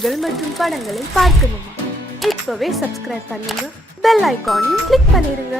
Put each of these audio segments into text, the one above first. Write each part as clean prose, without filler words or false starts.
பாடல்கள் மற்றும் படங்களை பார்க்கணுமா? இப்பவே சப்ஸ்கிரைப் பண்ணுங்க, பெல் ஐகானையும் கிளிக் பண்ணிருங்க.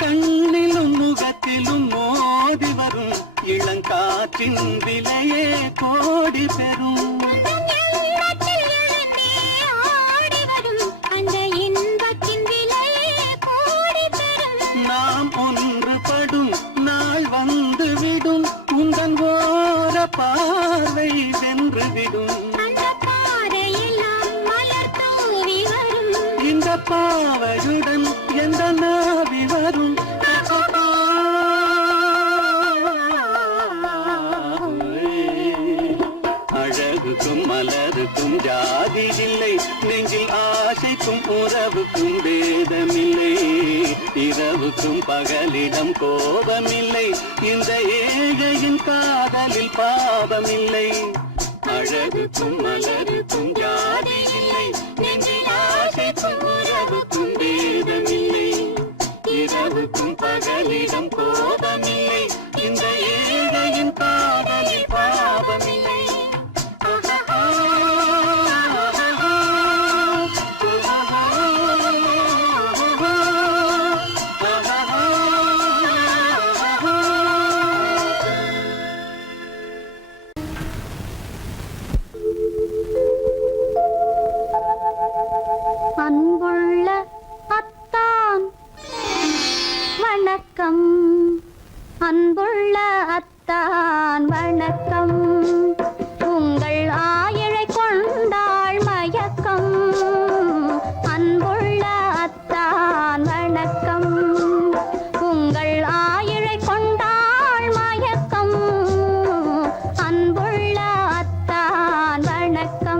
கண்ணிலும் முகத்திலும் மோதி வரும் இளங்காற்றின் விலையே கோடி பெறும். நாம் ஒன்றுபடும் நாள் வந்துவிடும், உந்தன் ஓர பார்வை வென்றுவிடும். இந்த பாவையுடன் எந்த நாவி வரும். அழகுக்கும் மலருக்கும் ஜாதி இல்லை, நெஞ்சில் ஆசைக்கும் உறவுக்கும் வேதமில்லை. இரவுக்கும் பகலிடம் கோபமில்லை, இந்த ஏழையின் காதலில் பாவமில்லை. அழகுக்கும் மலருக்கும் ஜாதி இல்லை, நெஞ்சில் ஆசைக்கும் உறவுக்கும் வேதமில்லை. இரவுக்கும் பகலிடம் கோபமில்லை, இந்த ஏழையின் காதலில் பாவமில்லை. அன்புள்ள அத்தான் வணக்கம், அன்புள்ள அத்தான் வணக்கம். உங்கள் ஆயிழை கொண்டாள் மயக்கம். அன்புள்ள அத்தான் வணக்கம், உங்கள் ஆயிழை கொண்டாள் மயக்கம். அன்புள்ள அத்தான் வணக்கம்.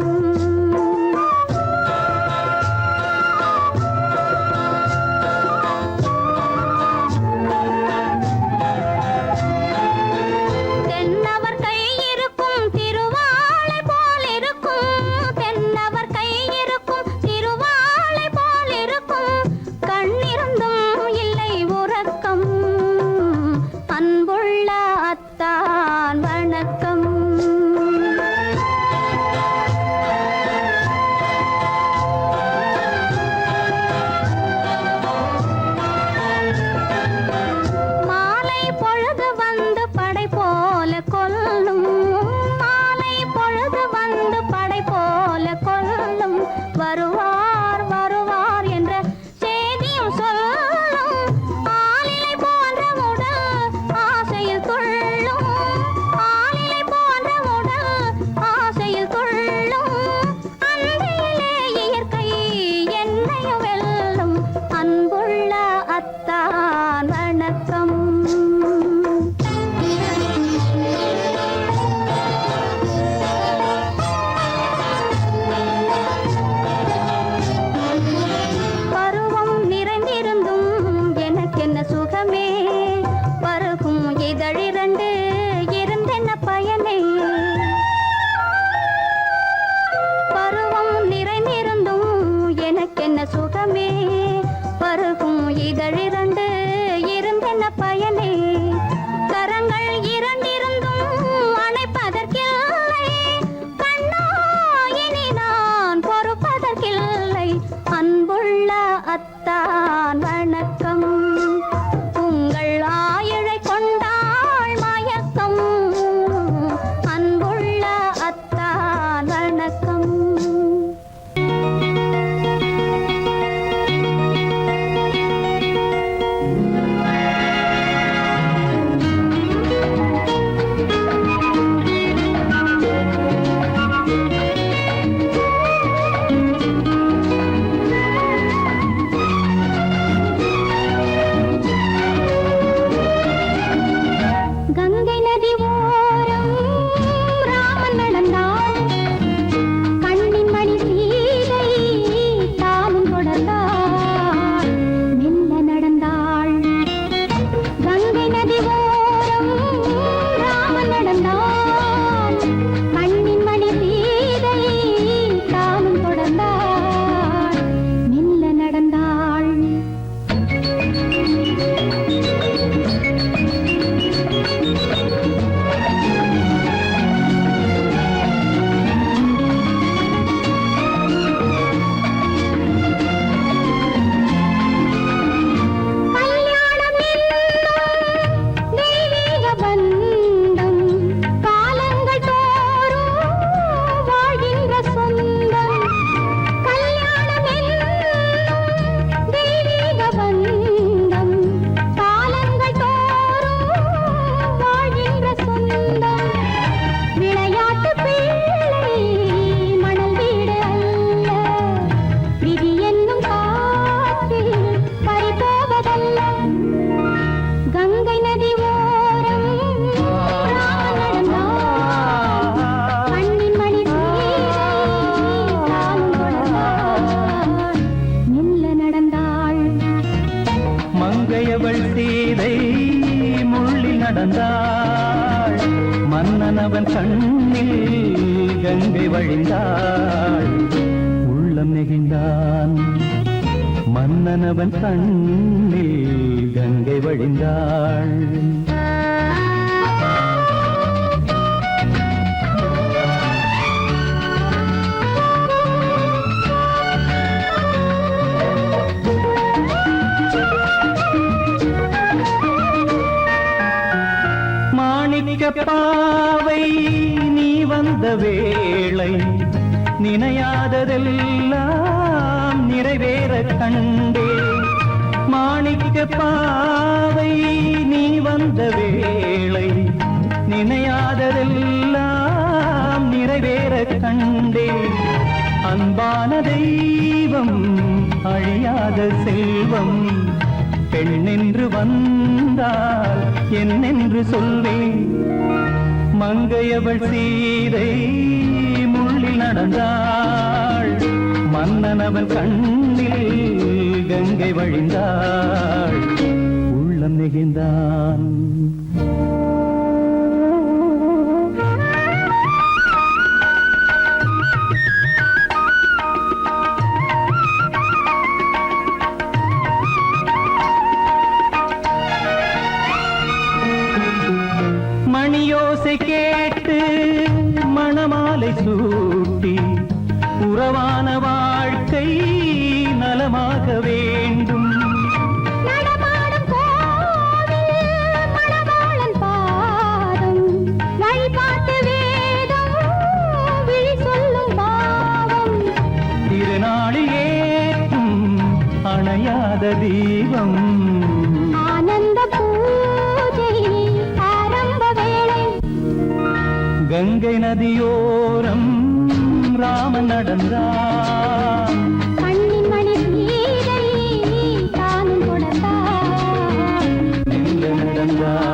வருவார் வருவார் என்ற செய்தியும் சொல்லும். ஆளிலை போன்ற உடல் ஆசையில் துள்ளும், ஆளிலை போன்ற உடல் ஆசையில் துள்ளும். அன்பிலே இயற்கை என்னையும் வெல்லும். அன்புள்ள அத்தான் வணக்கம். சுகமே பருகும் இதழிரண்டு இருந்தென்ன பயனே. கரங்கள் இரண்டிருந்தும் அணைப்பதற்கில்லை, கண்ணா இனி நான் பொறுப்பதற்கில்லை. அன்புள்ள அத்தான் வணக்கம், உங்கள் ஆயிழை கொண்டாள் மயக்கம். அன்புள்ள அத்தான் வணக்கம். மங்கையவள் சீதை முள்ளில் நடந்தாள், மன்னனவன் கண்ணில் கங்கை வழிந்தாள். உள்ளம் நெகிழ்ந்தான், மன்னனவன் கண்ணில் கங்கை வழிந்தாள். பாவை நீ வந்த வேளை நினையாததெல்லாம் நிறைவேற கண்டே. மாணிக்க பாவை நீ வந்த வேளை நினையாததெல்லாம் நிறைவேற கண்டே. அன்பான தெய்வம் அழியாத செல்வம் பெண்ணென்று வந்தால் என்னென்று சொல்வேன். மங்கையவள் சீதை முள்ளில் நடந்தாள், மன்னனவன் கண்ணில் கங்கை வழிந்தாள். உள்ளம் நெகிழ்ந்தான். மணியோசை கேட்டு மணமாலை சூட்டி உறவான வாழ்க்கை நலமாக வேண்டும். நடமாடும் கோவில் மணவாளன் பாதம், வழிபாட்டு வேதம் விழி சொல்லும் பாவம். திருநாளில் ஏற்றும் அணையாத தீபம், ஆனந்த பூஜை ஆரம்ப வேளை. கங்கை நதியோரம் ராமன் நடந்தார், கண்ணின் மணி சீதை தானும் கொடுத்தார். எங்க நடந்தார்.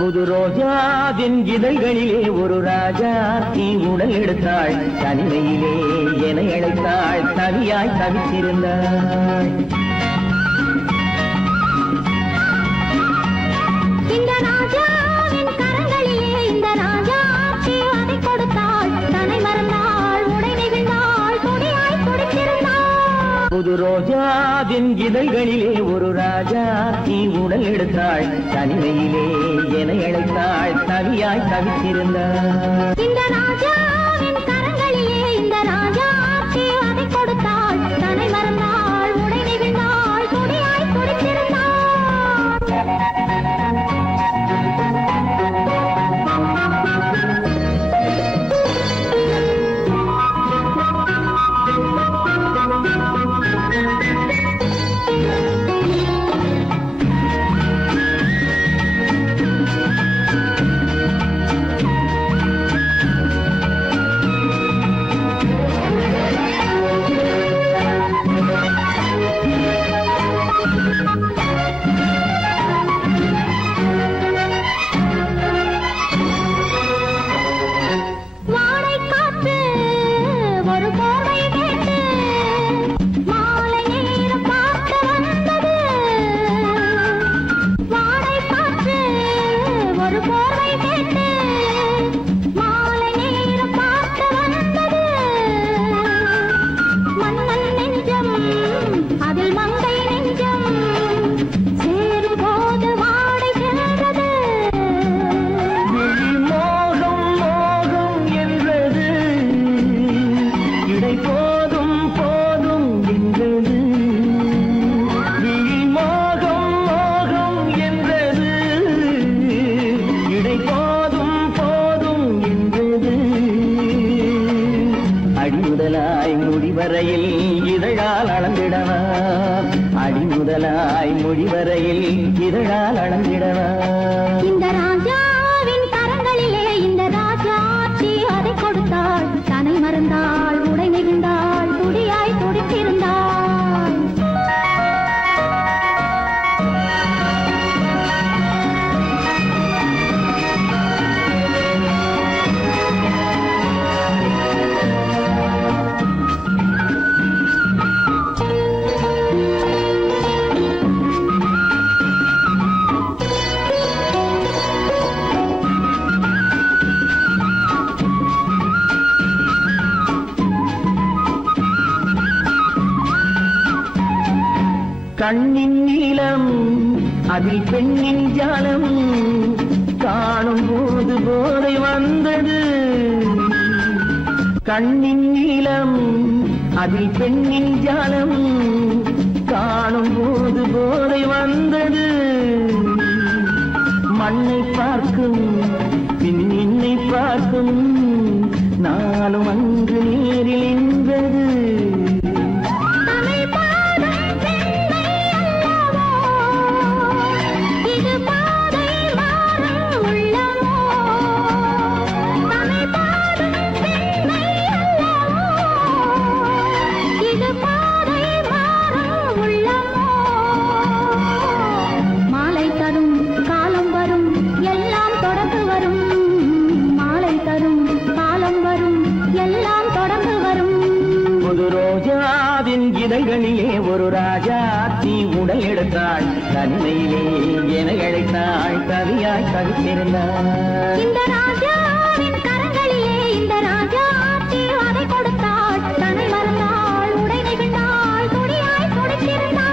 புது ரோஜாவின் இதழ்களிலே ஒரு ராஜா தீ உடல் எடுத்தாள், தனிமையிலே என அழைத்தாள், தவியாய் தவித்திருந்தாள். இந்த ராஜாவின் கரங்களிலே இந்த ராஜாச்சி அதை கொடுத்தாள், தன்னை மறந்தாள், உடை நெகிழ்ந்தாள், துடியாய் துடித்திருந்தாள். புது ரோஜாவின் இதழ்களிலே ஒரு ராஜா தீ உடல் எடுத்தாள், தனிமையிலே என அழைத்தாள், தவியாய் தவித்திருந்தாள். இந்த ராஜாவின் கரங்களிலே இந்த ராஜாச்சி அதை கொடுத்தாள், தன்னை மறந்தாள், உடை நெகிழ்ந்தாள், துடியாய் துடித்திருந்தாள். முதலாய் முடிவரையில் இதழால் அளந்திடவா இந்த ராஜாவின் கரங்களிலே இந்த ராஜாச்சி அதை கொடுத்தாள் தனை மறந்தாள் உடை நெகிழ்ந்தாள் துடியாய் துடித்திருந்தாள் கண்ணின் நீளம் அதில் பெண்ணின் ஜாலம் காணும் போது போதை வந்தது கண்ணின் நீளம் அதில் பெண்ணின் ஜாலம் காணும் போது போதை வந்தது மண்ணை பார்க்கும் பின் என்னை பார்க்கும் நானும் அன்று நேரில் என்பது இதழ்களிலே ஒரு ராஜாத்தி உடல் எடுத்தாள் தனிமையிலே என அழைத்தாள் கவியாய் கவித்திருந்தாள் இந்த ராஜாவின் கரங்களிலே இந்த ராஜாச்சி அதை கொடுத்தாள் தனை மறந்தாள் உடை நெகிழ்ந்தாள் துடியாய் துடித்திருந்தாள்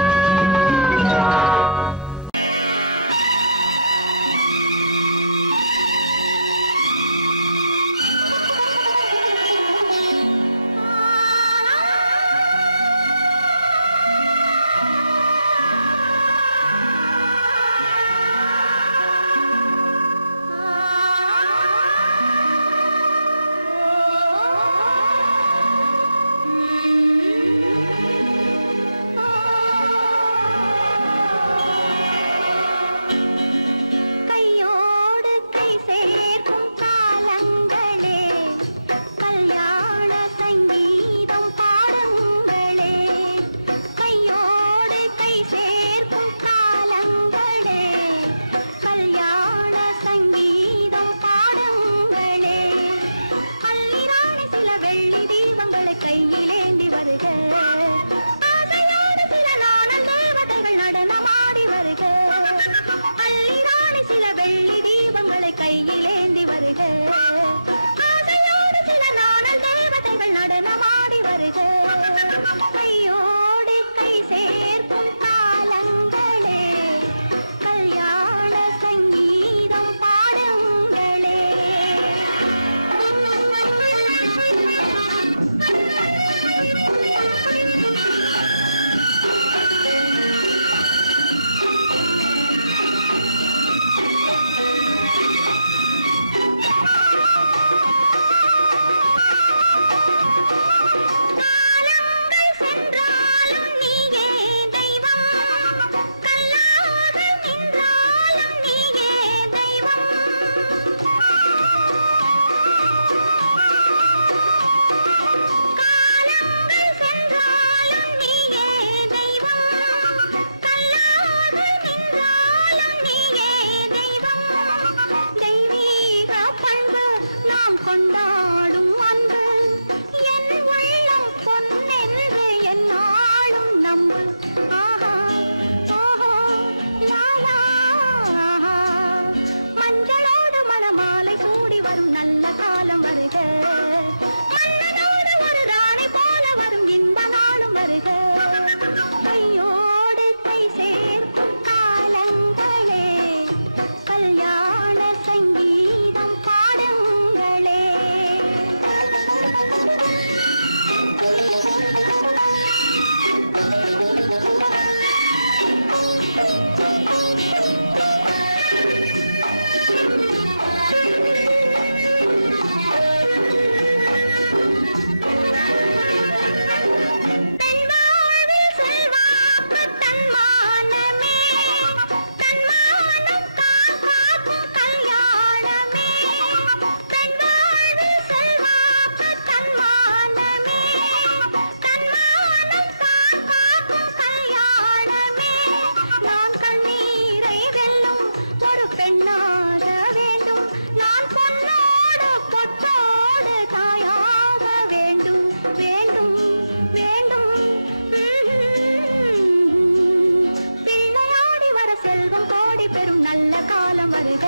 நல்ல காலம் வருக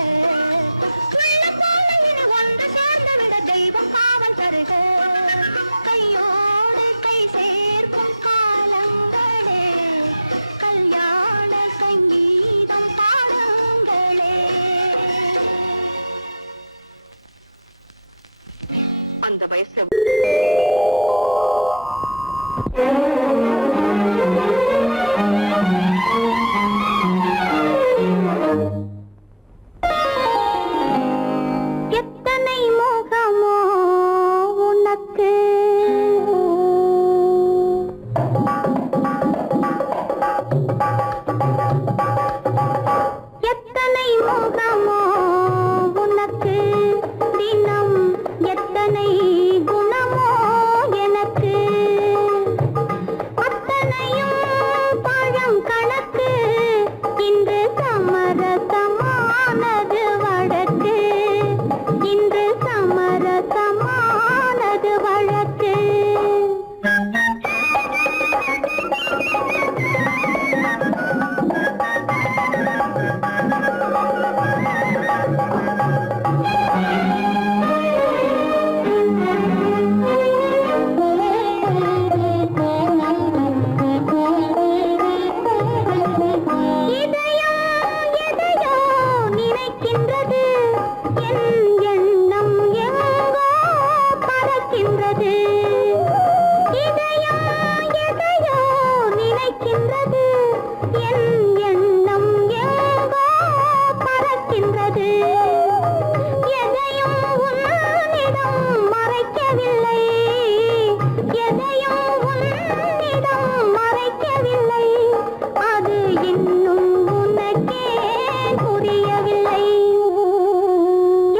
உள்ள போல இனி ஒன்று சேர்ந்து விட தெய்வம் காவல் தருக கையோடு கை சேர்க்கும் காலங்களே கல்யாண சங்கீதம் பாடுங்களே அந்த வயசு எத்தனை மோகமோ உனக்கு எத்தனை மோகமோ உனக்கு தினம் எத்தனை குணமோ எனக்கு அத்தனையும் பழம் கணக்கு இன்று சமரசமானது வழக்கு இன்று சமரசமானது வழக்கு எதையோ நினைக்கின்றது என் எண்ணம் எங்கோ பறக்கின்றது எதையோ நினைக்கின்றது என் எண்ணம் எங்கோ பறக்கின்றது எதையும் உன்னிடம் மறைக்கவில்லை எதையும் உன்னிடம் மறைக்கவில்லை அது இன்னும் உனக்கே புரியவில்லை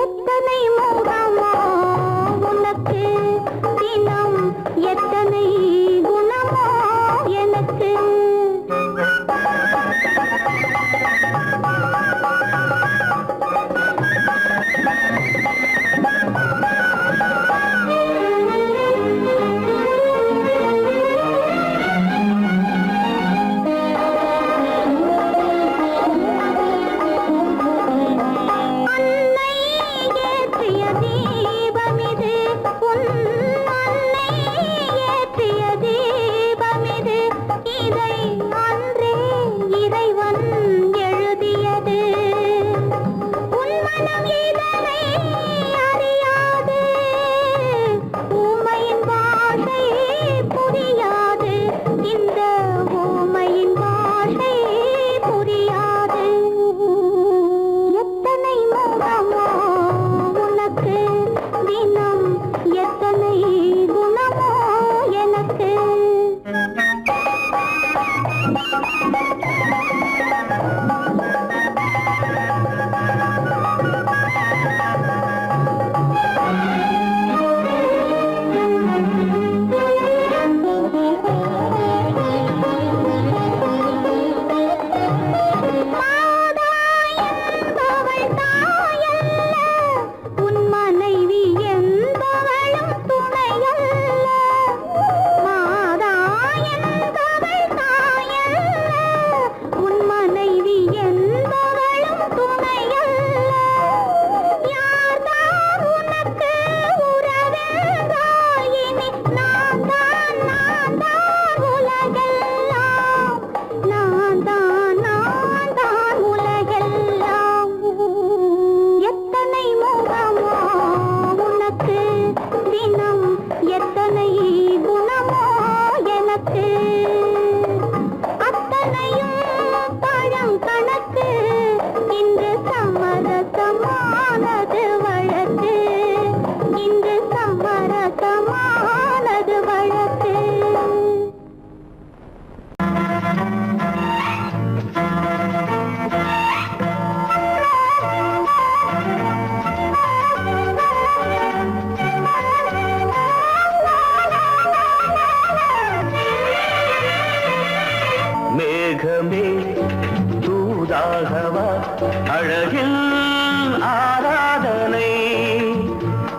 எத்தனை மோகமோ உனக்கு தினம் எத்தனை குணமோ எனக்கு அன்னை ஏற்றிய தீபமிது உன் அன்னை ஏற்றிய தீபமிது இதை அன்றே இறைவன் எழுதியது உன் மனம் இதனை அறியாது ஊமையின் பாஷை புரியாது இந்த ஊமையின் பாஷை புரியாது எத்தனை மோகமோ உனக்கு தினம் எத்தனை குணமோ எனக்கு மாதா என்பவள் தாயல்ல உன் மனைவி என்பவளும் துணையல்ல மாதா என்பவள் தாயல்ல உன் மனைவி என்பவளும் துணையல்ல யார்தான் உனக்கு உறவென்றால் இனி நான் தான் உலகெல்லாம் நான் தான் உலகெல்லாம் எத்தனை மோகமோ உனக்கு தினம் எத்தனை குணமோ எனக்கு அத்தனையும் பழம் கணக்கு இன்று சமரசமானது வழக்கு இன்று சமரசமானது வழக்கு மேகமே தூதாகவா அழகில் ஆராதனை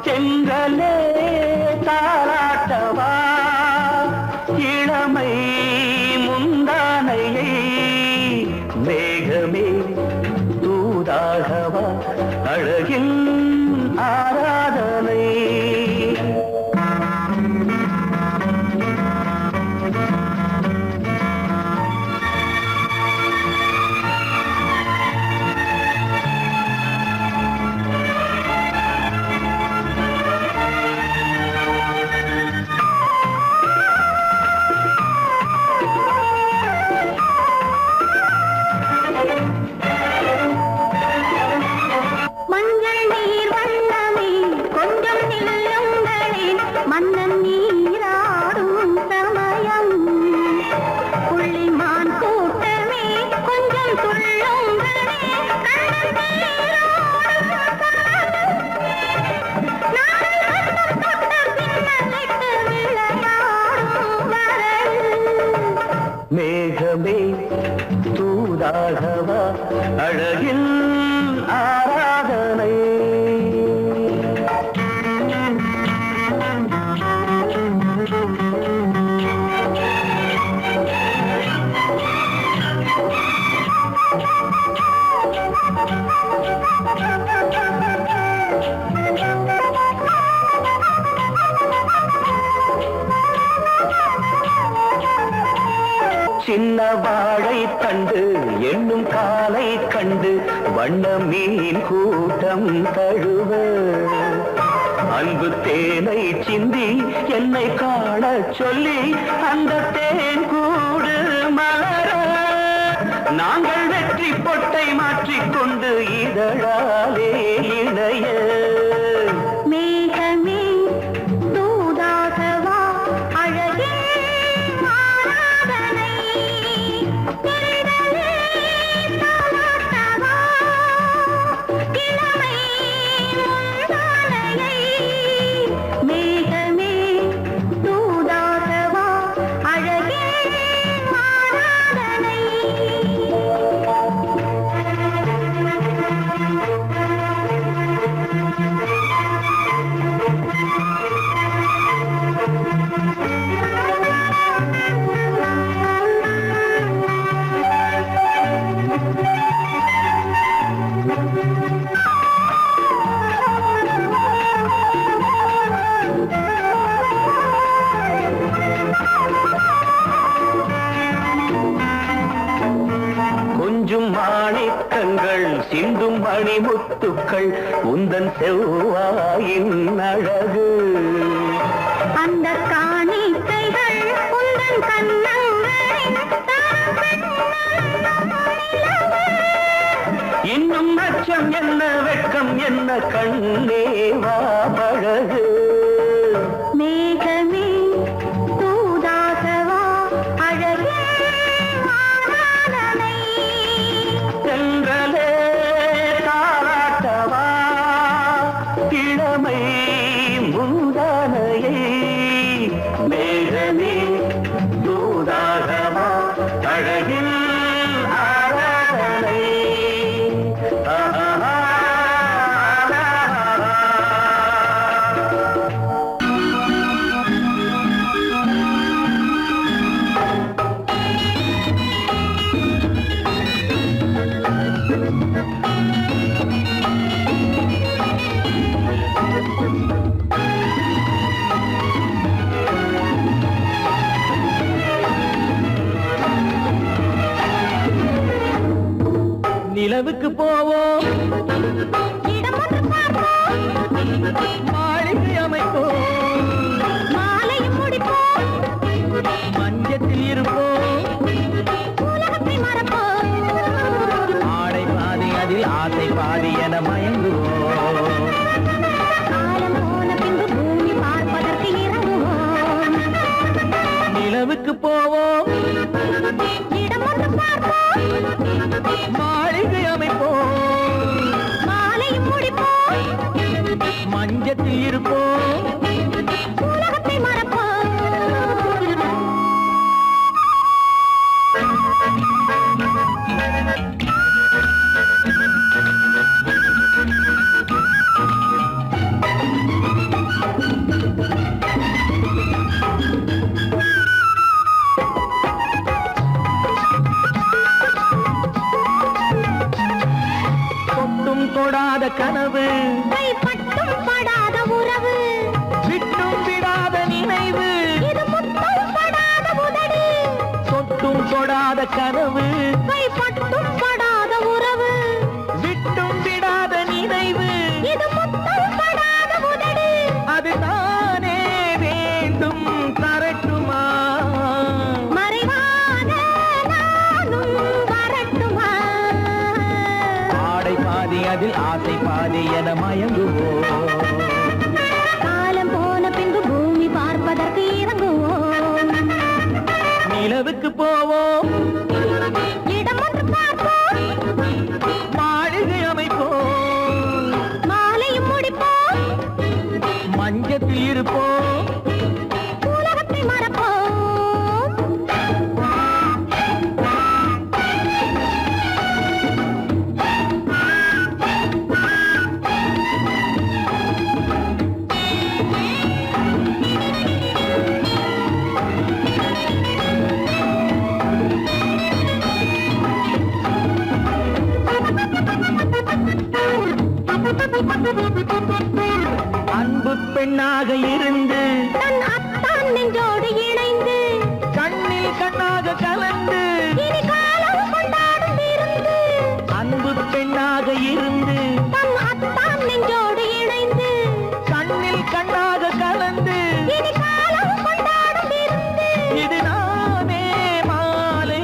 செங்கலே தாராட்டவா இளமை முந்தானையை மேகமே தூ தூதாகவா அழகின் ஆராதனை மஞ்சள் நீர் வண்ணமே கொஞ்சம் நில்லுங்களேன் மன்னன் நீராடும் சமயம் புள்ளிமான் கூட்டமே கொஞ்சம் துள்ளுங்களே கண்ணன் நீராடும் மேகமே தூதாகவா அழகின் ஆராதனை சின்ன வாழை தண்டு என்னும் காலை கண்டு வண்ண மீன் கூட்டம் தழுவ அன்பு தேனை சிந்தி என்னை காண சொல்லி அந்த தேன் கூடு மலர நாங்கள் வெற்றி பொட்டை மாற்றிக்கொண்டு இதழாலே இணைய மேகமே தூதாகவா அழகே ஆராதனை திரளே தாலாட்டவா கிழமை முந்தானையை மேகமே தூதாகவா அழகே ஆராதனை கொஞ்சும் மாணிக்கங்கள் சிந்தும் மணிமுத்துக்கள் உந்தன் செவ்வாயின் அழகு அந்த காணிக்கைகள் உந்தன் கண்ணங்களின் இன்னும் அச்சம் என்ன வெட்கம் என்ன கண்ணே வா பழகு மேகமே தூதாகவா அழகே ஆராதனை சென்றலே தாராட்டவா இளமை முந்தானையை மேகமே தூதாகவா அழகில் ஆராதனை நிலவுக்கு போவோம் இடம் ஒன்று பார்ப்போம் மாளிகை அமைப்போம் மாலையும் முடிப்போம் மஞ்சத்தில் இருப்போம் உலகத்தை மறப்போம் ஆடை பாதி அதில் ஆசை பாதி என மயங்குவோம் காலம் போன பின்பு பூமி பார்ப்பதற்கு இறங்குவோம் நிலவுக்கு போவோம் இடம் ஒன்று பார்ப்போம் மாளிகை அமைப்போம் மாலையும் முடிப்போம் மஞ்சத்தில் இருப்போம் உலகத்தை மறப்போம் பொட்டு படாத கனவு கைப்பட்டும் படாத உறவு விட்டும் விடாத நினைவு இது முத்தம் படாத உதடு தொட்டும் தொடாத கனவு கைப்பட்டும் படாத உறவு விட்டும் விடாத நினைவு இது முத்தம் படாத உதடு அது தானே வேண்டும் தரட்டுமா மறைவான நானும் வரட்டுமா ஆடை பாதி அதில் ஆசை பாதி என மயங்குவோம் காலம் போன பின்பு பூமி பார்ப்பதற்கு இறங்குவோம் நிலவுக்கு போவோம் இடம் ஒன்று பார்ப்போம் மாளிகை அமைப்போம் மாலையும் முடிப்போம் மஞ்சத்தில் இருப்போம் உலகத்தை மறப்போம் அன்பு பெண்ணாக இருந்து தன் அத்தான் நெஞ்சோடு இணைந்து கண்ணில் கண்ணாக கலந்து இனி காலம் கொண்டாடும் விருந்து அன்பு பெண்ணாக இருந்து தன் அத்தான் நெஞ்சோடு இணைந்து கண்ணில் கண்ணாக கலந்து இனி காலம் கொண்டாடும் விருந்து இது நானே மாலை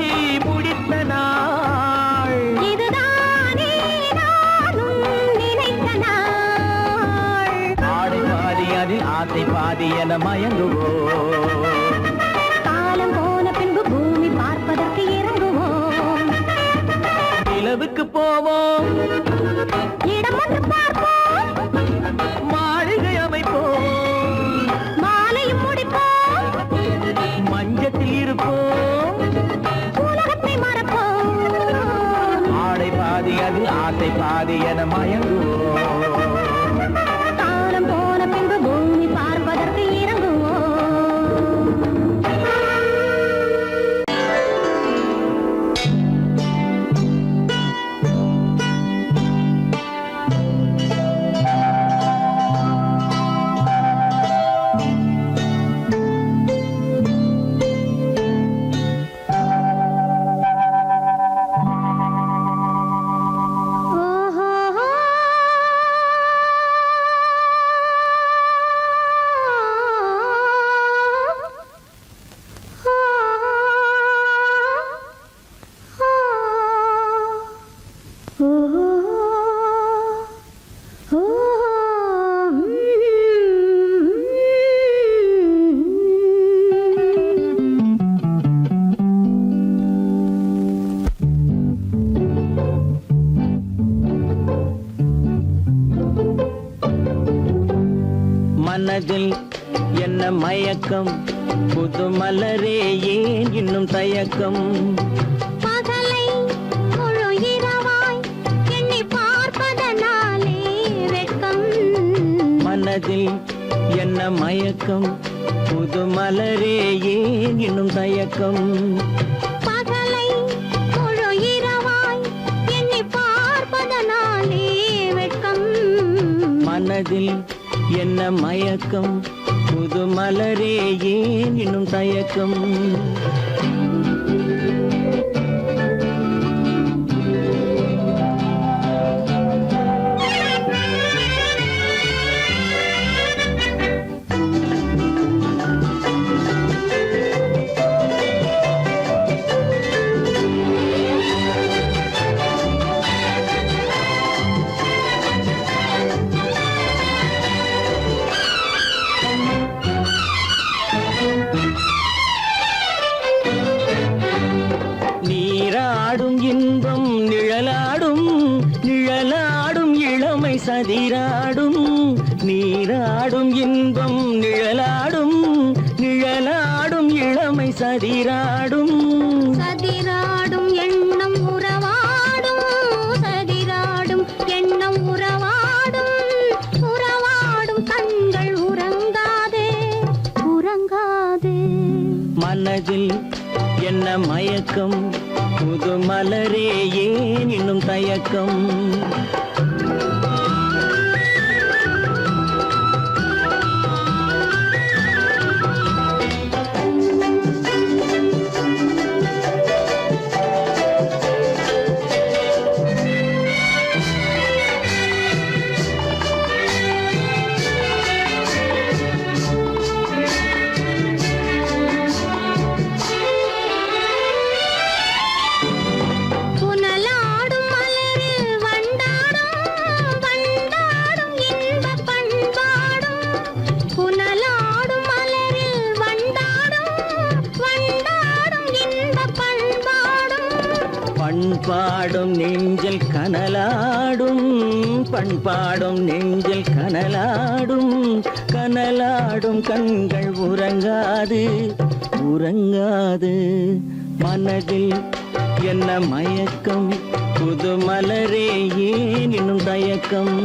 முடித்த நாள் இதுதானே நானும் நினைத்த நாள் ஆடை பாதி அதில் ஆசை பாதி என மயங்குவோம் காலம் போன பின்பு பூமி பார்ப்பதற்கு இறங்குவோம் நிலவுக்கு போவோம் இடம் ஒன்று பார்ப்போம் மாளிகை அமைப்போம் மாலையும் முடிப்போம் மஞ்சத்தில் இருப்போம் உலகத்தை மறப்போம் ஆடை பாதி அதில் ஆசை பாதி என மயங்குவோம் காலம் போன பின்பு பூமி பார்ப்பதற்கு இறங்குவோம் மனதில் என்ன மயக்கம் புது மலரே ஏன் இன்னும் தயக்கம் பகலை முழு இரவாய் எண்ணி பார்ப்பதனாலே வெட்கம் மனதில் என்ன மயக்கம் புது மலரே ஏன் இன்னும் தயக்கம் பகலை முழு இரவாய் எண்ணி பார்ப்பதனாலே வெட்கம் மனதில் என்ன மயக்கம் புது மலரே ஏன் இன்னும் தயக்கம் நீராடும் இன்பம் நிழலாடும் நிழலாடும் இளமை சதிராடும் நீராடும் இன்பம் நிழலாடும் நிழலாடும் இளமை சதிராடும் சதிராடும் எண்ணம் உறவாடும் சதிராடும் எண்ணம் உறவாடும் உறவாடும் கண்கள் உறங்காதே உறங்காதே மனதில் என்ன மயக்கம் புது மலரே ஏன் இன்னும் தயக்கம் பண்பாடும் நெஞ்சில் கனலாடும், பண்பாடும் நெஞ்சில் கனலாடும், கனலாடும் கண்கள் உறங்காது உறங்காது. மனதில் என்ன மயக்கம், புது மலரே ஏன் இன்னும் தயக்கம்?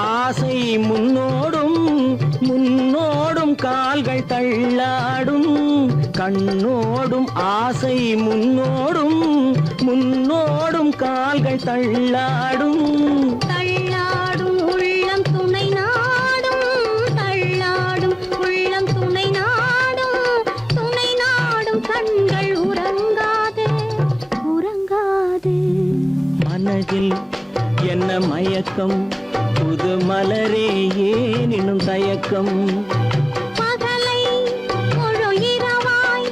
ஆசை முன்னோடும் முன்னோடும் கால்கள் தள்ளாடும், கண்ணோடும் ஆசை முன்னோடும் முன்னோடும் கால்கள் தள்ளாடும். தள்ளாடும் உள்ளம் துணை நாடும், தள்ளாடும் உள்ளம் துணை நாடும், துணை நாடும் கண்கள் உறங்காது உறங்காது. மனதில் என்ன மயக்கம், புது மலரே ஏன் இன்னும் தயக்கம்? பகலை முழு இரவாய்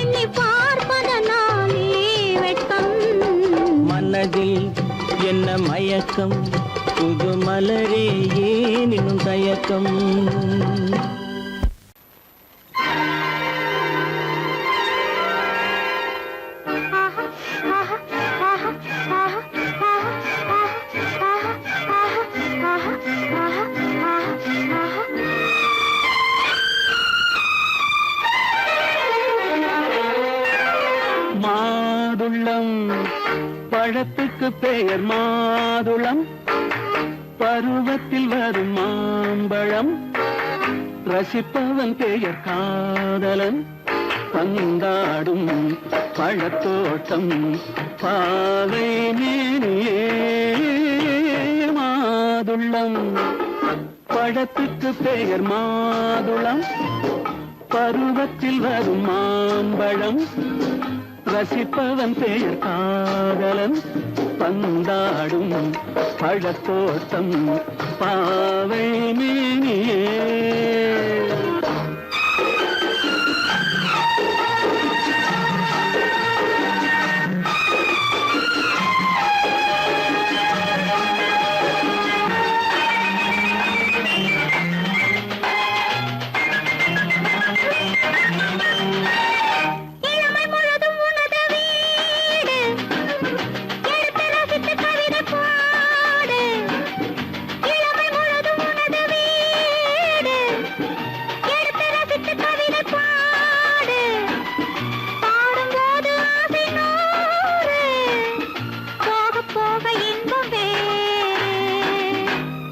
எண்ணி பார்ப்பதனாலே வெட்கம். மனதில் என்ன மயக்கம், புது மலரே ஏன் இன்னும் தயக்கம்? மாதுளம் பழத்துக்கு பெயர் மாதுளம், பருவத்தில் வரும் மாம்பழம், ரசிப்பவன் பெயர் காதலன், பந்தாடும் பழத்தோட்டம் பாவை மேனியே. மாதுளம் பழத்துக்கு பெயர் மாதுளம், பருவத்தில் வரும் மாம்பழம், ரசிப்பவன் பெயர் காதலன், பந்தாடும் பழத்தோட்டம் பாவை மேனியே.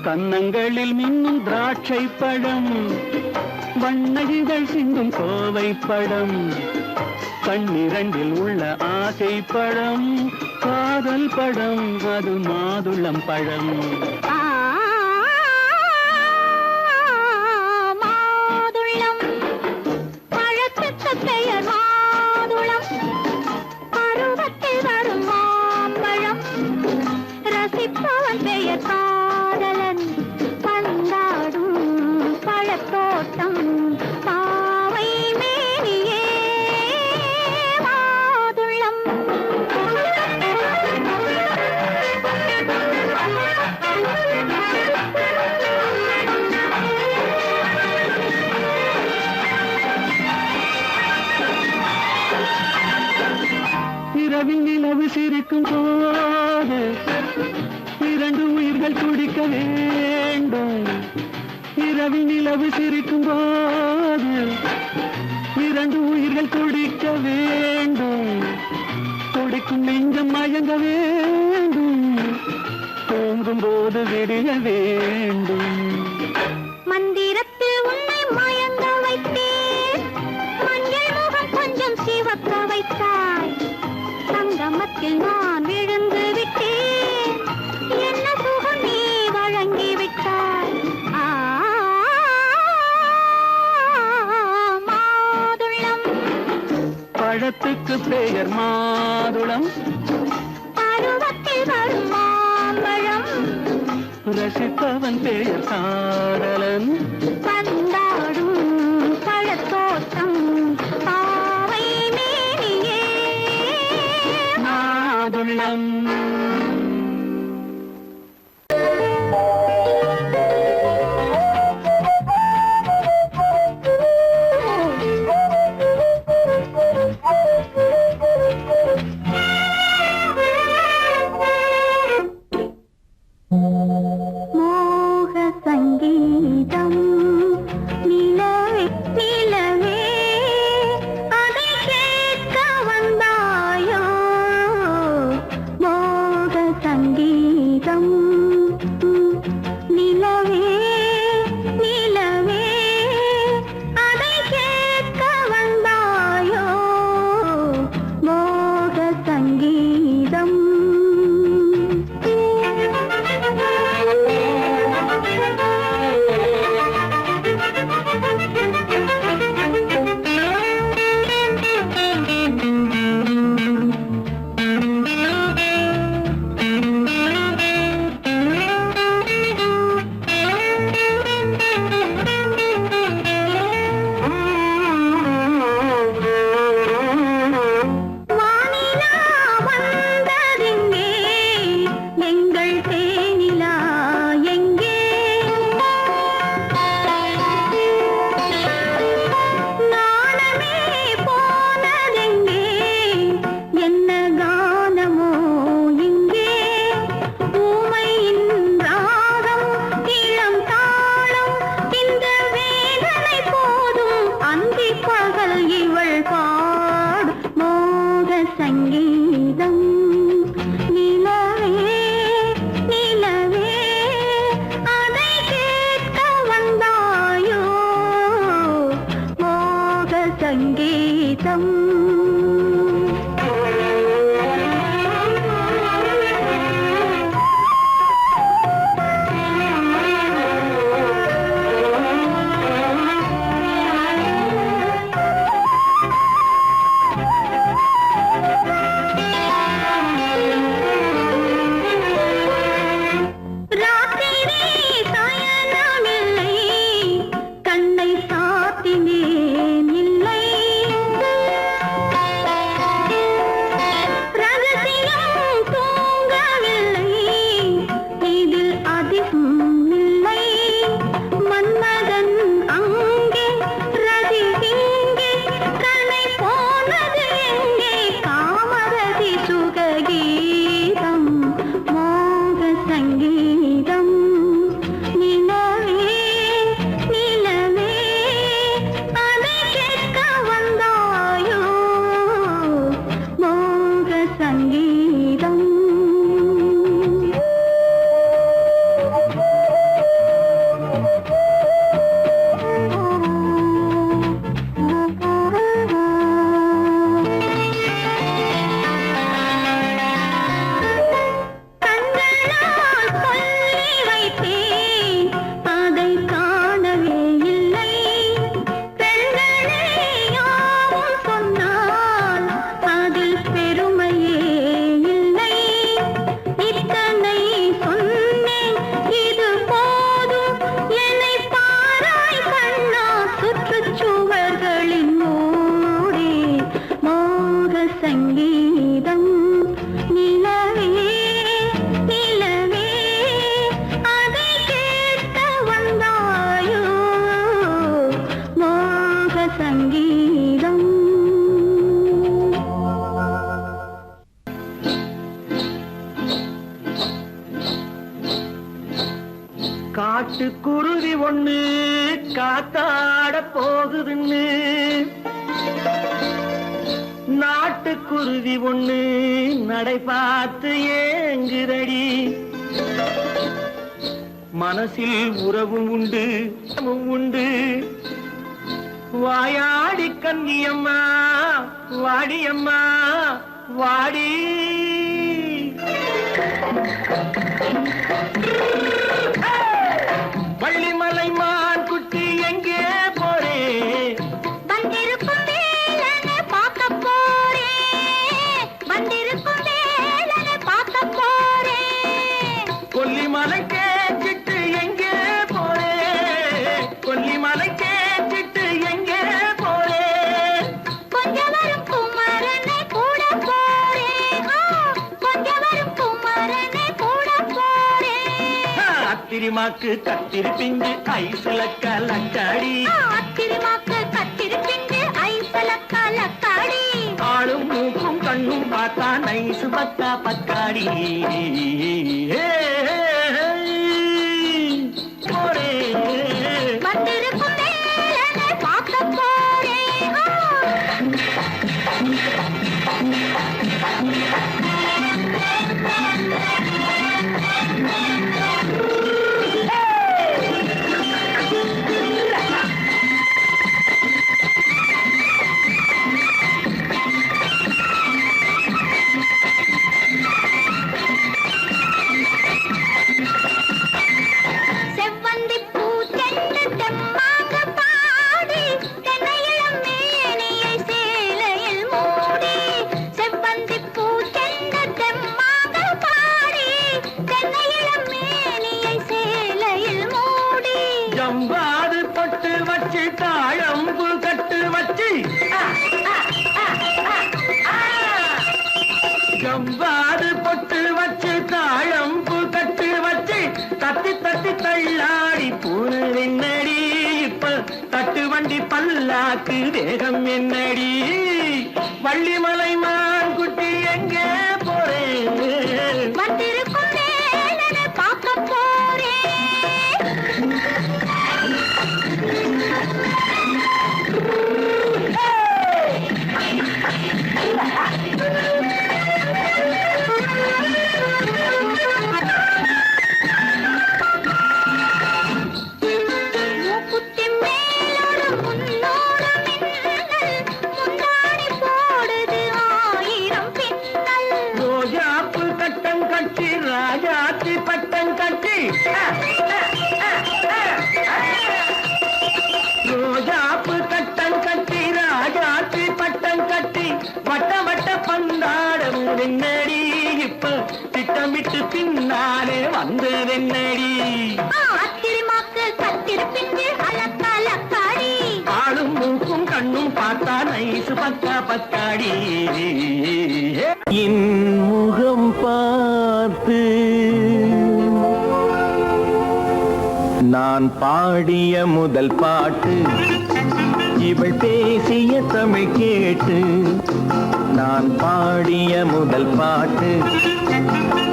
கன்னங்களில் மின்னும் திராட்சை பழம், வண்ணகிகள் சிந்தும் கோவை பழம், கண்ணிரண்டில் உள்ள ஆசை பழம், காதல் பழம், அது மாதுளம் பழம். மாதுளம் பழத்துக்கு பெயர் மாதுளம், பருவத்தில் வரும் மாம்பழம், ரசிப்பவன் பெயர் காதலன், பந்தாடும் பழத்தோட்டம் பாவை மேனியே. மாதுளம் இரவில் நிலவு சிரிக்கும் போது இரண்டு உயிர்கள் துடிக்க வேண்டும். இரவில் நிலவு சிரிக்கும் போது இரண்டு உயிர்கள் துடிக்க வேண்டும். துடிக்கும் நெஞ்சம் மயங்க வேண்டும், தூங்கும் போது விடிய வேண்டும். மந்திரத்தில் உன்னை மயங்க வைத்தேன், மஞ்சள் முகம் கொஞ்சம் சிவக்க வைத்தாய், சங்கமத்தில் நான் விழுந்து விட்டேன், என்ன சுகம் நீ வழங்கி விட்டாய். மாதுளம் பழத்துக்கு சிறு பெயர் மாதுளம் பருவத்தில் வரும் மாம்பழம் ரசிப்பவன் பெயர் காதலன் பந்தாடும் பழத்தோட்டம் பாவை மேனியே மாதுளம். மோக சங்கீதம் நிலவே நிலவே அதை கேட்க வந்தாயோ மோக சங்கீதம் நிலவே நிலவே அதை கேட்க வந்தாயோ மோக சங்கீதம் வானிலா வந்ததெங்கே எங்கள் தேனிலா எங்கே நாணமே போனதெங்கே என்ன கானமோ இங்கே ஊமையின் ராகம் இளம் தாளம் இந்த வேதனை போதும் அந்தி பகல் இவள் பாடு மோக சங்கீதம் நிலவே நிலவே அதை கேட்க வந்தாயோ மோக சங்கீதம் ராத்திரி சயனமில்லை கண்ணை சாத்தினேன் இல்லை ரகசியம் தூங்கவில்லை இதில் அதிகம் இல்லை மன்மதன் அங்கே ரதி இங்கே கண்ணை போனது எங்கே காமரதி சுககீதம் மோக சங்கீதம் நிலவே நிலவே அதை கேட்க வந்தாயோ மோக சங்கீதம் கண்களால் சொல்லி வைத்தேன் அதை காணவே இல்லை பெண்களே யாவும் சொன்னால் அதில் பெருமையே இல்லை இத்தனை சொன்னேன் இது போதும் என்னை பாராய் கண்ணா சுற்றுச்சுவர்களின் மூடி மோக சங்கீதம் நிலவே நிலவே அதை கேட்க வந்தாயோ மோக சங்கீதம் காட்டுக்குருவி ஒண்ணு காத்தாட போகுதுன்னு நாட்டுக்குருவி ஒண்ணு நடை பார்த்து ஏங்குதடி மனசில் உறவும் உண்டு உண்டு வாயாடி கன்னியம்மா வாடியம்மா வாடி வள்ளிமலை மான் குட்டி எங்கே போறே வந்திருக்கும் வேலனை பார்க்க போறேன் அத்திரிமாக்கு கத்திரி பிஞ்சு ஐசுல கலக்காடி அத்திரிமாக்கு கத்திரி பிஞ்சு ஐசுல கலக்காடி ஆளும் மூக்கும் கண்ணும் பார்த்தா நைசு பக்கா பக்காடி வந்திருக்கும் வேலனை பார்க்க போறேன் செவ்வந்தி பூ செண்டு தெம்மாக பாடி தென்னையிளம் மேனியை சேலையில் மூடி செவ்வந்தி பூ செண்டு தெம்மாக பாடி தென்னையிளம் மேனியை சேலையில் மூடி ஜம்பாது பொட்டு வச்சு தாழம்பு கட்டு வச்சு ஜம்பாது பொட்டு வச்சு தாழம்பு கட்டு வச்சு தட்டி தட்டி தள்ளாடி பூனு என்னடி இப்ப தட்டு வண்டி பல்லாக்கு வேகம் என்னடி வள்ளிமலை மான் குட்டி எங்கே போறேன் வந்திருக்கும் வேலனை பார்க்க போறேன் மூக்குத்தி மேலோடு முன்னோடு மின்னல் முந்தாடி போடுது ஆயிரம் பின்னல் ரோஜாப்பு கட்டம் கட்டி ராஜாத்தி பட்டம் கட்டி ரோஜாப்பு கட்டம் கட்டி ராஜாத்தி பட்டம் கட்டி வட்ட வட்ட பந்தாடம் வெண்ணடி இப்ப திட்டமிட்டு பின்னாலே வந்ததென்னடி அத்திரிமாக்கு கத்திரி பிஞ்சு அலக்காடி ஆளும் மூக்கும் கண்ணும் பார்த்தா நைசு பக்கா பக்காடி என் முகம் பார்த்து நான் பாடிய முதல் பாட்டு இவள் பேசிய தமிழ் கேட்டு நான் பாடிய முதல் பாட்டு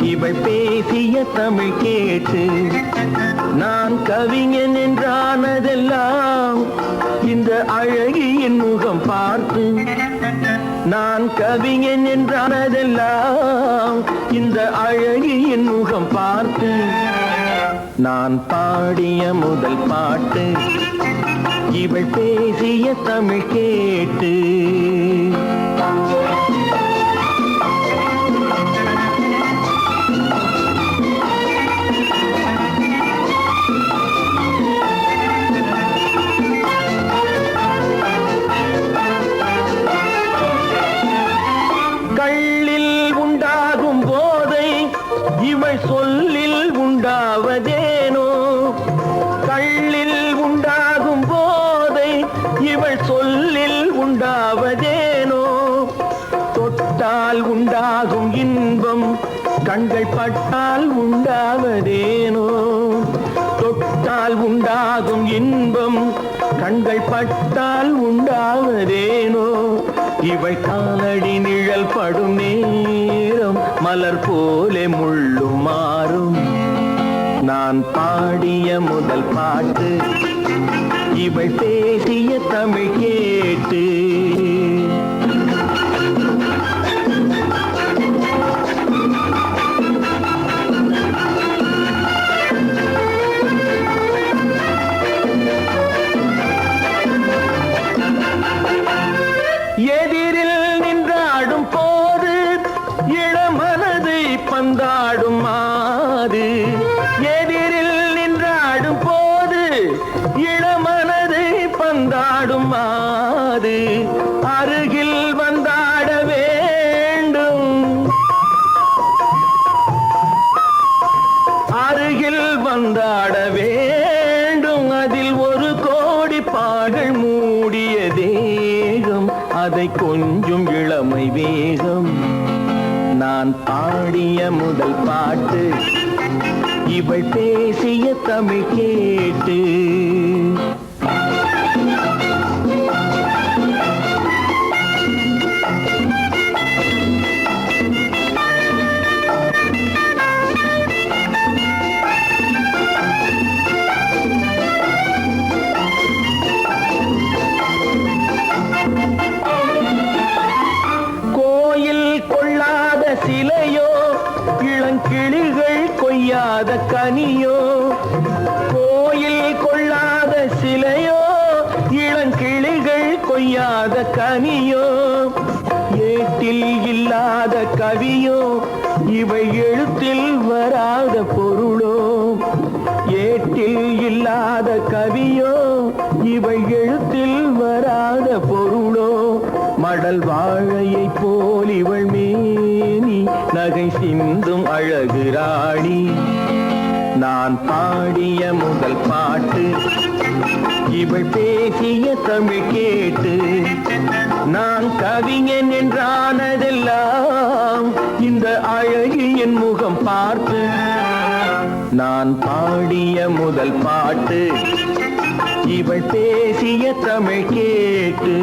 இவள் பேசிய தமிழ் கேட்டு நான் கவிஞன் என்றானதெல்லாம் இந்த அழகியின் முகம் பார்த்து நான் கவிஞன் என்றானதெல்லாம் இந்த அழகியின் முகம் பார்த்து நான் பாடிய முதல் பாட்டு இவள் பேசிய தமிழ் கேட்டு கள்ளில் உண்டாகும் போதை இவள் சொல்லில் உண்டாவதேனோ கள்ளில் உண்டாகும் போதை இவள் சொல்லில் உண்டாவதேனோ தொட்டால் உண்டாகும் இன்பம் கண்கள் பட்டால் உண்டாவதேனோ தொட்டால் உண்டாகும் இன்பம் கண்கள் பட்டால் உண்டாவதேனோ இவள் காலடி நிழல் படும் நேரம் மலர் போலே முள்ளும் மாறும் நான் பாடிய முதல் பாட்டு இவள் பேசிய தமிழ் கேட்டு எதிரில் நின்றாடும் போது இளமனதை பந்தாடும் மாது எதிரில் நின்றாடும் போது இளமனதை பந்தாடும் மாது அருகில் வந்தாட வேண்டும் அருகில் வந்தாட வேண்டும் அதில் ஒரு கோடி பாடல் மூடிய தேகம் அதை கொஞ்சம் இளமை வேகம் நான் பாடிய முதல் பாட்டு இவள் பேசிய தமிழ் கேட்டு சிலையோ இளங்கிளிகள் கொய்யாத கனியோ கோயில் கொள்ளாத சிலையோ இளங்கிளிகள் கொய்யாத கனியோ ஏட்டில் இல்லாத கவியோ இவை எழுத்தில் வராத பொருளோ ஏட்டில் இல்லாத கவியோ இவை எழுத்தில் வராத பொருளோ மடல் வாழையை போல் இவள் மேனி நகை சிந்தும் அழகு ராணி நான் பாடிய முதல் பாட்டு இவள் பேசிய தமிழ் கேட்டு நான் கவிஞன் என்றானதெல்லாம் இந்த அழகியின் முகம் பார்த்து நான் பாடிய முதல் பாட்டு இவள் பேசிய தமிழ் கேட்டு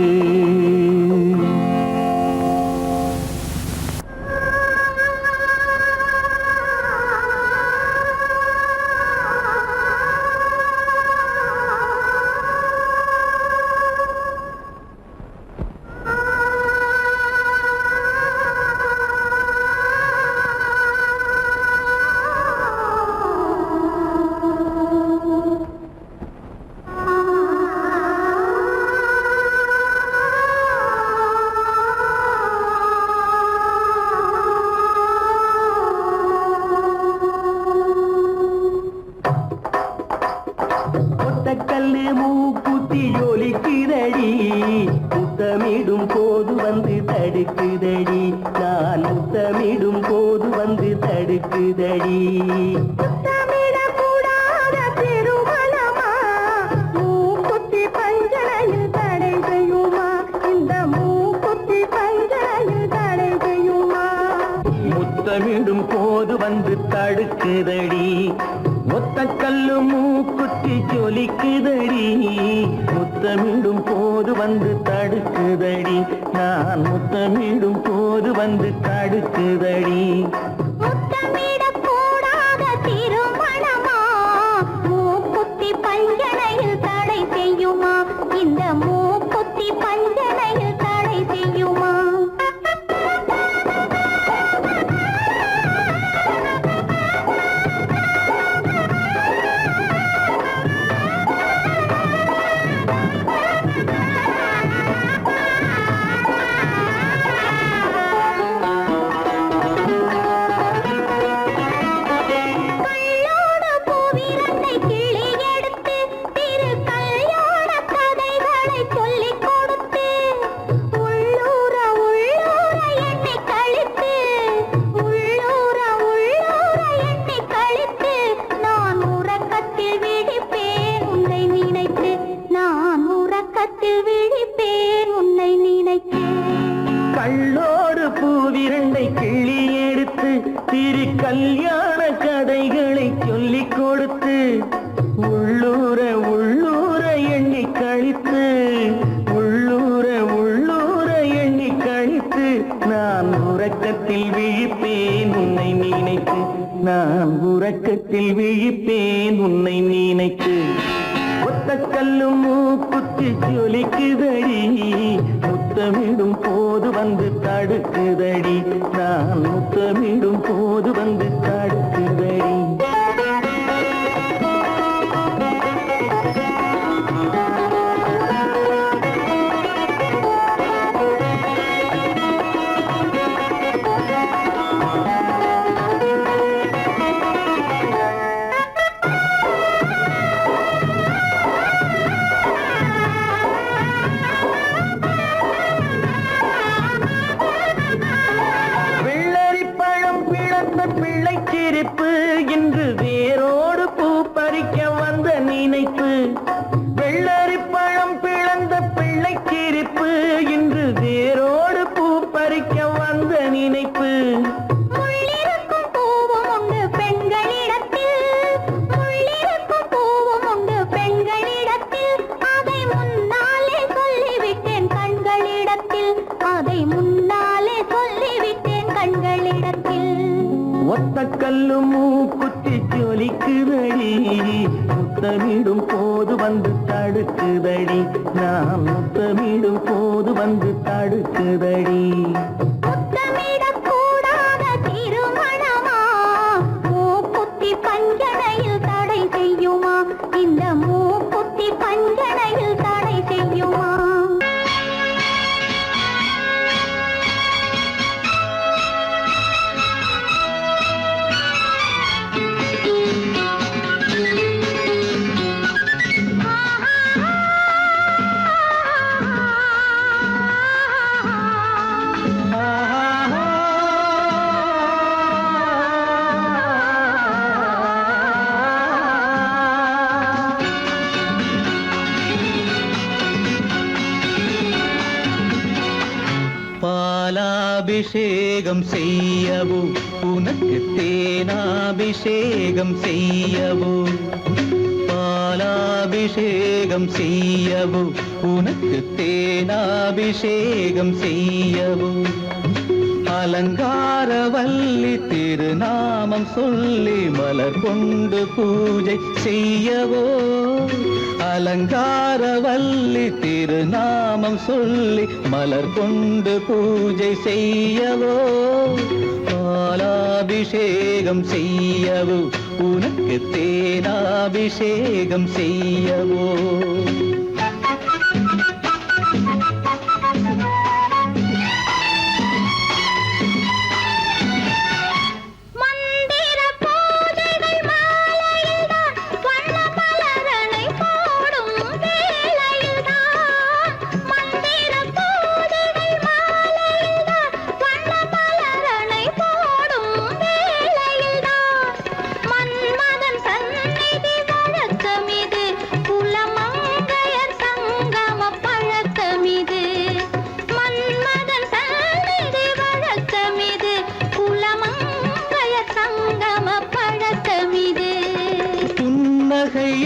கல்லு மூக்குத்தி ஜொலிக்குதடி முத்தமிடும் போது வந்து தடுக்குதடி நான் முத்தமிடும் போது வந்து தடுக்குதடி முத்தமிடக்கூடாத திருமணமா மூக்குத்தி பஞ்சனையில் தடை செய்யுமா இந்த மூக்குத்தி பஞ்சனையில் தடை செய்யுமா முத்தமிடும் போது வந்து தடுக்குதடி ஒத்த கல்லு மூக்குத்தி ஜொலிக்குதடி முத்தமிடும் போது வந்து தடுக்குதடி நான் முத்தமிடும் போது வந்து தடுக்குதடி முத்தமிடக்கூடாத திருமணமா மூக்குத்தி பஞ்சனையில் தடை செய்யுமா இந்த மூக்குத்தி பஞ்சனையில் தடை செய்யுமா கள்ளோடு பூவிரண்டை கிள்ளி எடுத்து திரு கல்யாண கதைகளை சொல்லிக் கொடுத்து உள்ளூர உள்ளூர எண்ணி கழித்து உள்ளூர உள்ளூர எண்ணி கழித்து நான் உறக்கத்தில் விழிப்பேன் உன்னை நினைத்து நான் உறக்கத்தில் விழிப்பேன் உன்னை நினைத்து ஒத்த கல்லும் மூக்குத்தி ஜொலிக்குதடி முத்தமிடும் போது வந்து தடுக்குதடி நான் முத்தமிடும் போது வந்து தடுக்குதடி பிள்ளைச்சிரிப்பு இன்று வேரோடு பூ பறிக்க வந்த நினைப்பு வெள்ளரி பழம் பிளந்த பிள்ளைச்சிரிப்பு இன்று வேரோடு பூ பறிக்க வந்த நினைப்பு முள்ளிருக்கும் பூவும் உண்டு பெண்களிடத்தில் மகளிடத்தில் ஒத்த கல்லு மூக்குத்தி ஜொலிக்குதடி முத்தமிடும் போது வந்து தடுக்குதடி நான் முத்தமிடும் போது வந்து தடுக்குதடி முத்தமிடக்கூடாத திருமணமா மூக்குத்தி பஞ்சனையில் தடை செய்யுமா இந்த மூக்குத்தி பஞ்சனையில் தடை செய்யுமா பாலாபிஷேகம் செய்யவோ உனக்கு தேனாபிஷேகம் செய்யவோ பாலாபிஷேகம் செய்யவோ உனக்கு தேனாபிஷேகம் செய்யவோ அலங்காரவல்லி திருநாமம் சொல்லி மலர் கொண்டு பூஜை செய்யவோ அலங்காரவல்லி திருநாமம் சொல்லி மலர் கொண்டு பூஜை செய்யவோ பாலாபிஷேகம் செய்யவோ உனக்கு தேனாபிஷேகம் செய்யவோ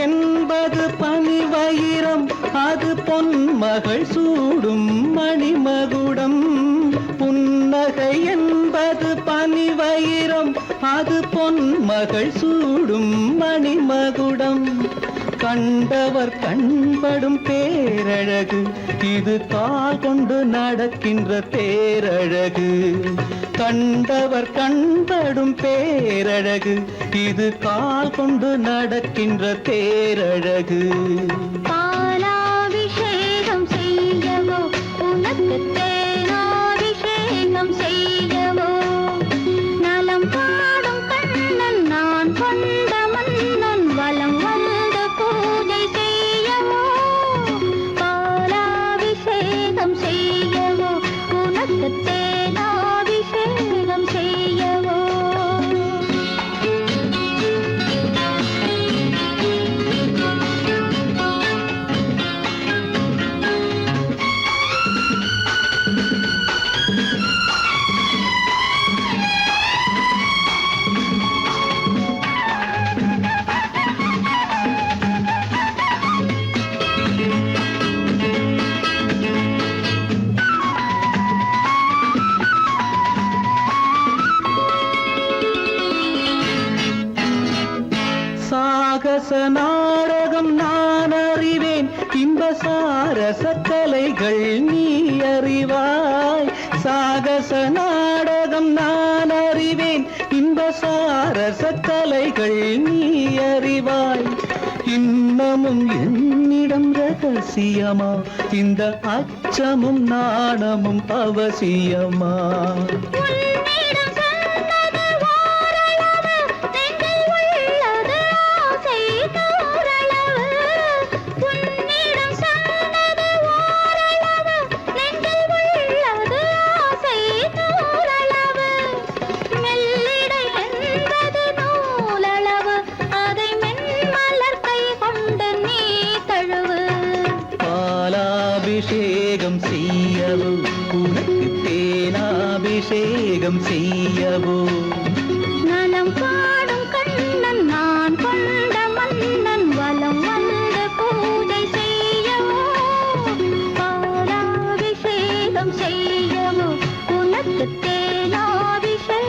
என்பது பனிவயிரம் அது பொன்மகள் சூடும் மணிமகுடம் புன்னகை என்பது பனிவயிரம் அது பொன்மகள் சூடும் மணிமகுடம் கண்டவர் கண்படும் பேரழகு இது கால் கொண்டு நடக்கின்ற தேரழகு கண்டவர் கண்படும் பேரழகு இது கால் கொண்டு நடக்கின்ற தேரழகு பாலாபிஷேகம் செய்யவோ உனக்கு தேனாபிஷேகம் செய்யவோ நலம் பாடும் கண்ணன் நான் கொண்ட மன்னன் வலம் வந்து பூஜை செய்யவோ பாலாபிஷேகம் செய்யவோ உனக்கு தேனாபிஷேகம் செய்யவோ சாகச நாடகம் நான் அறிவேன் இன்ப சாரச கலைகள் நீ அறிவாய் சாகச நாடகம் நான் அறிவேன் இன்ப சாரச கலைகள் நீ அறிவாய் இன்னமும் என்னிடம் ரகசியமா இந்த அச்சமும் நாணமும் அவசியமா பாலாபிஷேகம் செய்யவோ உனக்கு தேனாபிஷேகம் செய்யவோ நலம் பாடும் கண்ணன் நான் கொண்ட மன்னன் வலம் வந்து பூஜை செய்யவோ பாலாபிஷேகம் செய்யவோ உனக்கு தேனாபிஷேகம்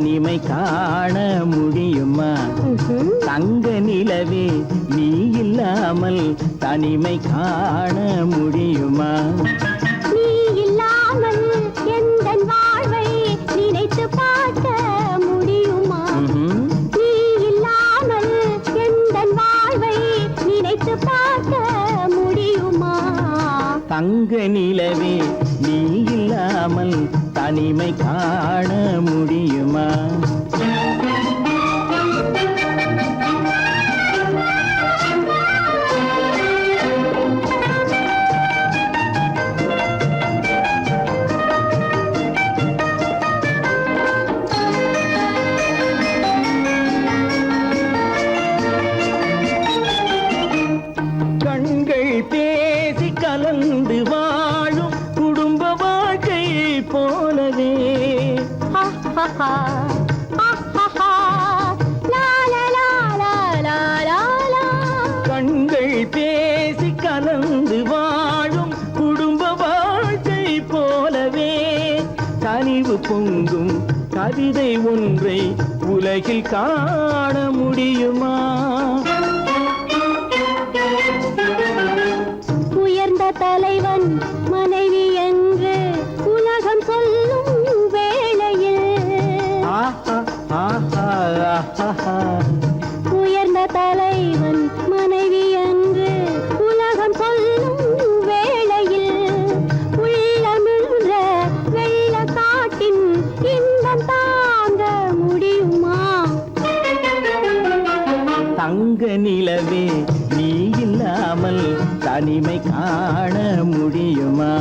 தனிமை காண முடியுமா? தங்க நிலவே நீ இல்லாமல் தனிமை காண முடியுமா? நீ இல்லாமல் எந்தன் வாழ்வை நினைத்து பார்க்க முடியுமா? நீ இல்லாமல் எந்தன் வாழ்வை நினைத்து பார்க்க முடியுமா? தங்க நிலவே நீ இல்லாமல் தனிமை காண முடியுமா? கண்கள் பேசி கலந்து வாழும் குடும்ப வாழ்க்கை போலவே கண்கள் பேசி கலந்து வாழும் குடும்ப வாழ்க்கை போலவே கனிவு பொங்கும் கவிதை ஒன்றை உலகில் காண முடியுமா? உயர்ந்த தலைவன் மனைவி என்று உலகம் சொல்லும் வேளையில் உயர்ந்த தலைவன் மனைவி என்று உலகம் சொல்லும் வேளையில் உள்ளமிழ்ற வெள்ள காட்டின் இன்பம் தாங்க முடியுமா? தங்க நிலவே நீ இல்லாமல் தனிமை காண முடியுமா?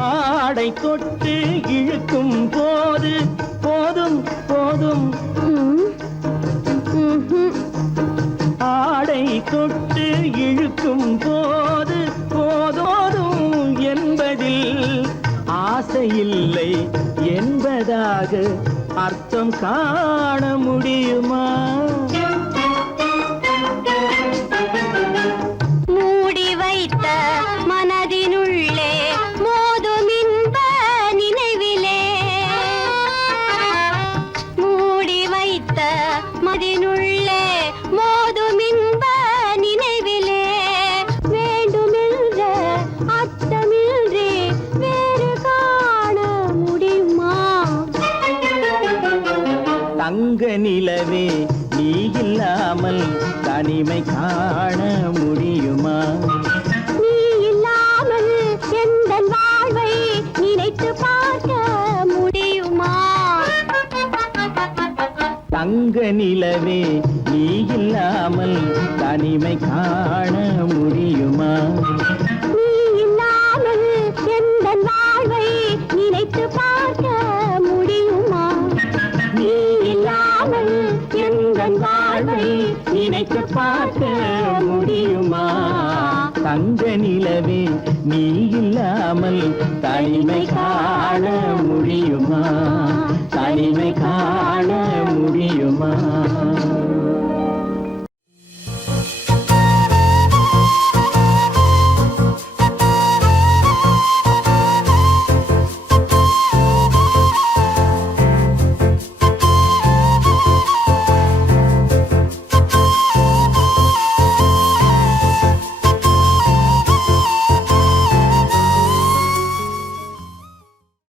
ஆடை தொட்டு இழுக்கும் போது போதும் போதும் ஆடை தொட்டு இழுக்கும் போது போதோதும் என்பதில் ஆசையில்லை என்பதாக அர்த்தம் காண முடியுமா? மூடி வைத்த மனதினுள்ளே மோதும் இன்ப நினைவிலே மூடி வைத்த மனதினுள்ளே மோதும் இன்ப நினைவிலே வேண்டுமென்ற அர்த்தமின்றி வேறு காண முடியுமா? தங்க நிலவே நீ இல்லாமல் தனிமை காண முடியுமா? நீ இல்லாமல் எந்தன் வாழ்வை நினைத்து பார்க்க முடியுமா? தங்க நிலவே நீ இல்லாமல் தனிமை காண முடியுமா? நீ இல்லாமல் எந்தன் வாழ்வை நினைத்து பார்க்க முடியுமா? நீ இல்லாமல் எந்தன் வாழ்வை நினைத்து பார்க்க முடியுமா? தங்க நிலவே நீ இல்லாமல் தனிமை காண முடியுமா? தனிமை காண